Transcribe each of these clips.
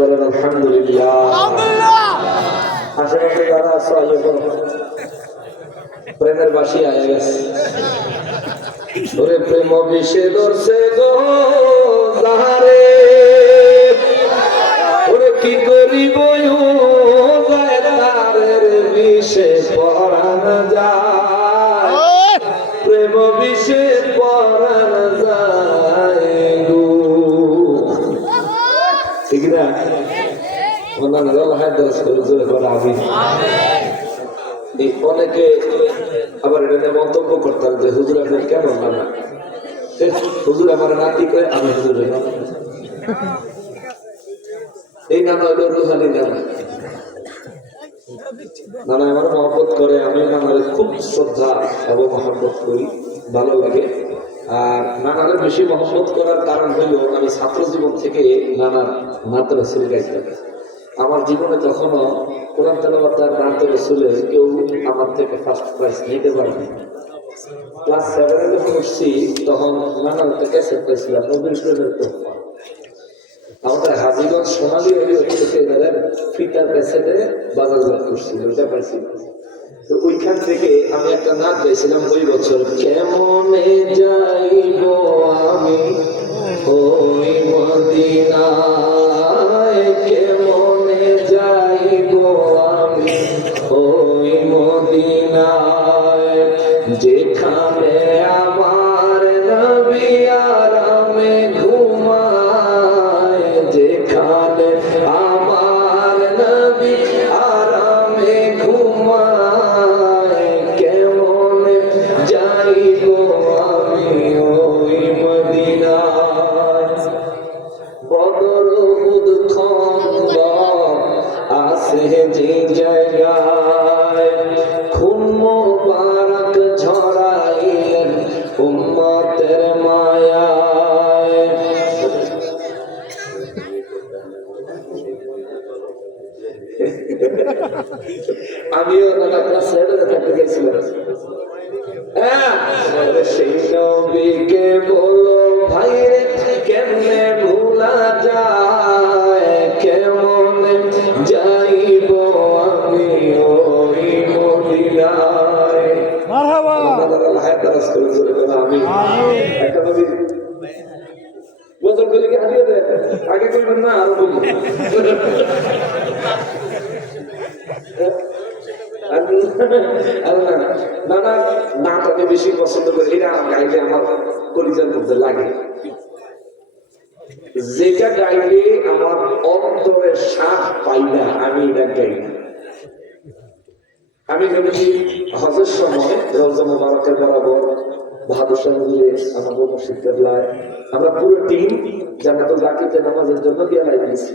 বলেন, আলহামদুলিল্লাহ আশেপাশে যারা আছে বলো। প্রেমের বাসি আয় গেছে ওরে প্রেম বিষে ধরছে গো, যাহারে ঠিক না ওনার আল্লাহ হায়দারাস করে জোরে করে মন্তব্য করতাম যে হুজুর আপনার কেমন এ, হুজুর আমার নাতি করে আমি হুজুরের নানা। এই নানা হলো রুহানি নানা নানা আমার মহব্বত করে আমি নানার খুব শ্রদ্ধা এবং মহব্বত করি, ভালো লাগে। আর নানার বেশি মহব্বত করার কারণ হইল আমি ছাত্র জীবন থেকে নানার নাতের রসুল গাইতাম আমার জীবনে কখনো কোরআন তেলাওয়াত নাতের রসুলে কেউ আমার থেকে ফার্স্ট প্রাইজ নিতে পারেনি ক্লাস সেভেনে যখন উঠছি তখন নানার ক্যাসেট পাইছিলাম নবীর প্রেমের তোফা আমাদের হাজিগঞ্জ সোনালী রেডিও থেকে এবারে ফিটার ক্যাসেটে বাজারজাত করছিল, ওইটা পাইছিল তো ওইখান থেকে আমি একটা নাচ গাইছিলাম ওই বছর। কেমন যাইব গেছিলাম হ্যাঁ, সেই নবীকে বলো ভাই রে কেমনে ভুলা যায়? কেমন যাইব আমি ওই মদিনায়? মারহাবা। আল্লাহ তাআলা করে জোরে বলো আমি একটা নবী। বছর করে কি হারিয়ে দেয় আগে করবেন না আরও বলি। আল্লাহ না না নাটাকে বেশি পছন্দ করে, এটা গাইলে আমার কলিজার মধ্যে লাগে। যেটা গাইলে আমার অন্তরের স্বাদ পাই না, আমি এটা গাই না। আমি ভেবেছি হজের সময় রোজা মোবারকের বরাবর বাহাদুর সাহেবুলে আমাদের মসজিদ কেবলায় আমরা পুরো টিম জানাতুল রাকিতে নামাজের জন্য দিয়ে দিয়েছি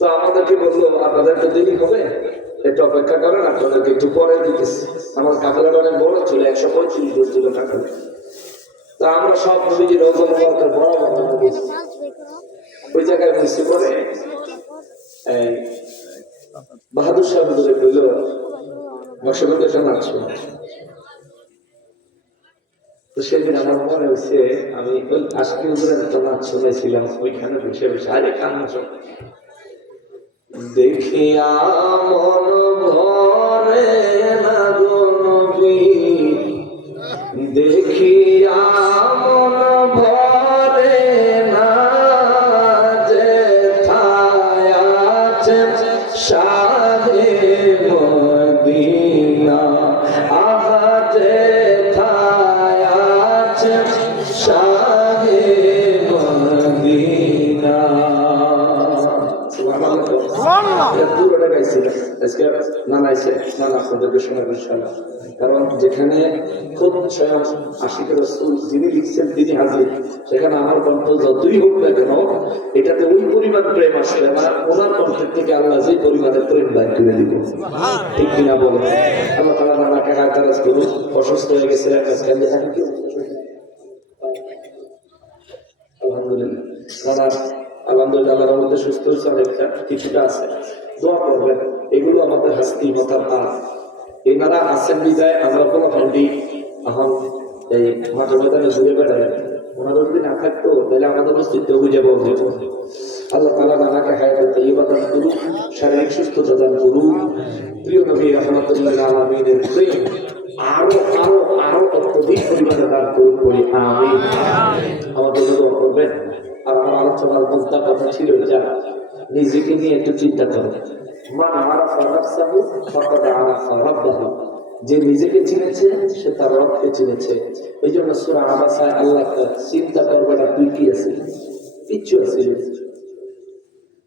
তো আমাদেরকে বলল, আপনাদের তো দেরি হবে? একটু অপেক্ষা করেন, আপনাদেরকে একটু পরে দিতেছি। আমার কাফেলাটা অনেক বড় ছিল একশো পঁয়ত্রিশ জন ছিল কাফেলা। তা আমরা সব নবীজি রোজা মোবারকের বরাবর ওই জায়গায় পরে এই, বাহাদুর সাহেব বলে কইল বসবাতে শোনাচ্ছ তো সেদিন আমার মনে হয়েছে আমি আজকে উপরে একটা নাচ শুনেছিলাম, ওইখানে বসে বসে, আরে কান্না দেখিয়া মন ভরে না নবী। দেখিয়া মন পুরোটা গাইছিলাম আজকে নানা এসে নানা আপনাদেরকে শোনাবো ইনশাআল্লাহ। কারণ যেখানে খুব স্বয়ং আশিক রসুল যিনি লিখছেন তিনি হাজির। সেখানে আমার কণ্ঠ যতই হোক না কেন এটাতে ওই পরিমাণ প্রেম আসবে না ওনার কণ্ঠের থেকে আল্লাহ যে পরিমাণের প্রেম বাইর করে দিব। ঠিক কিনা বলে আল্লাহ তালা নানাকে হায়তারাজ করুন অসুস্থ হয়ে গেছে আজকে আমি এখন কি আলহামদুলিল্লাহ। আলহামদুলিল্লাহ আল্লাহর মধ্যে সুস্থ হয়েছে অনেকটা কিছুটা আছে। দোয়া করবেন। এগুলো আমাদের হাস্তি মাথার হাত। এনারা আছেন বিদায়, আমরা কোনো ফান্ডি এখন এই মাঠে ঘুরে বেড়াই ওনারা যদি না থাকতো, তাহলে আমাদের অস্তিত্ব বুঝে পাওয়া আল্লাহ তালা নানাকে হায়াতে তৈবা দান করুন শারীরিক সুস্থতা দান করুন প্রিয় নবী, রহমতুল্লাহ আলমিনের প্রেম আরও আরও আরও অত্যধিক পরিমাণে দান করুন বলি আমি আমাদের করবেন। আর আমার আলোচনার মধ্যে কথা ছিল যা নিজেকে নিয়ে একটু চিন্তা করো। যে নিজেকে চিনেছে, সে তার রবকে চিনেছে। এই জন্য সুরা আবাসায় আল্লাহ চিন্তা করবে না তুই কি আছে? কিচ্ছু আছে।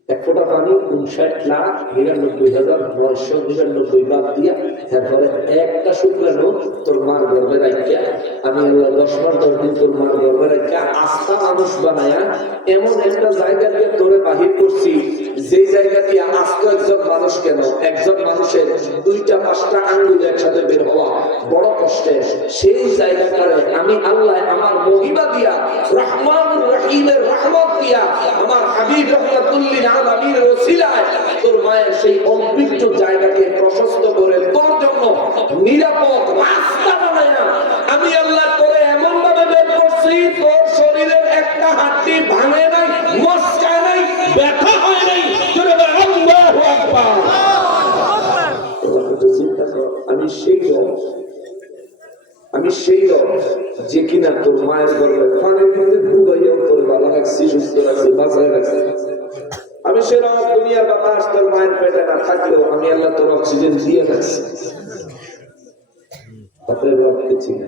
এক ফোটা পানি উনষাট লাখ নিরানব্বই হাজার নয়শো নিরানব্বই বাদ দিয়া তারপরে একটা শুক্রাণু তোর মার গর্বে রাখিয়া, আমি আল্লাহ দশ মাস দশ দিন তোর মার গর্বে রাখিয়া আস্থা মানুষ বানায়া, এমন একটা জায়গা দিয়ে তোরে বাহির করছি। যে জায়গা দিয়ে আস্ত একজন মানুষ কেন? একজন মানুষের দুইটা, পাঁচটা আঙ্গুল একসাথে বের হওয়া বড় কষ্টে। সেই জায়গাটারে আমি আল্লাহ আমার মহিমা দিয়া রহমান রহিমের রহমত দিয়া, আমার হাবিব রহমাতুল্লিন আলামিনের ওসিলায় তোর মায়ের সেই অমৃত জায়গাকে প্রশস্ত আমি সেই লোক আমি সেই লোক যে কিনা তোর মায়ের গর্বে ফানের মধ্যে ডুবাইয়াও তোর বাবা রাখছি, সুস্থ রাখছি, বাঁচায় রাখছি। আমি সেরকম দুনিয়ার বাতাস তোর মায়ের পেটে না থাকলেও আমি আল্লাহ তোর অক্সিজেন দিয়ে রাখছি। তারপরে রবকে চিনে।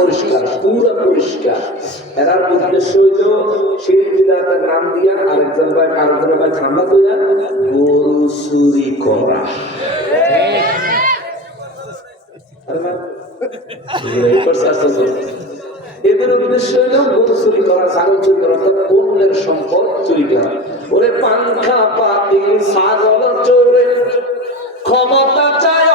পরিষ্কার, পুরা পরিষ্কার। এরার উদ্দেশ্য হইল শিল্পীরা তার নাম দিয়া আরেকজন ভাই আরেকজন ভাই ঠান্ডা কইরা গরু চুরি করা। এদের উদ্দেশ্য হইল গরু চুরি করা, ছাগল চুরি করা, অর্থাৎ অন্যের সম্পদ চুরি করা। ওরে পাঙ্খা পাতি ছাগল, চোরে ক্ষমতা চায়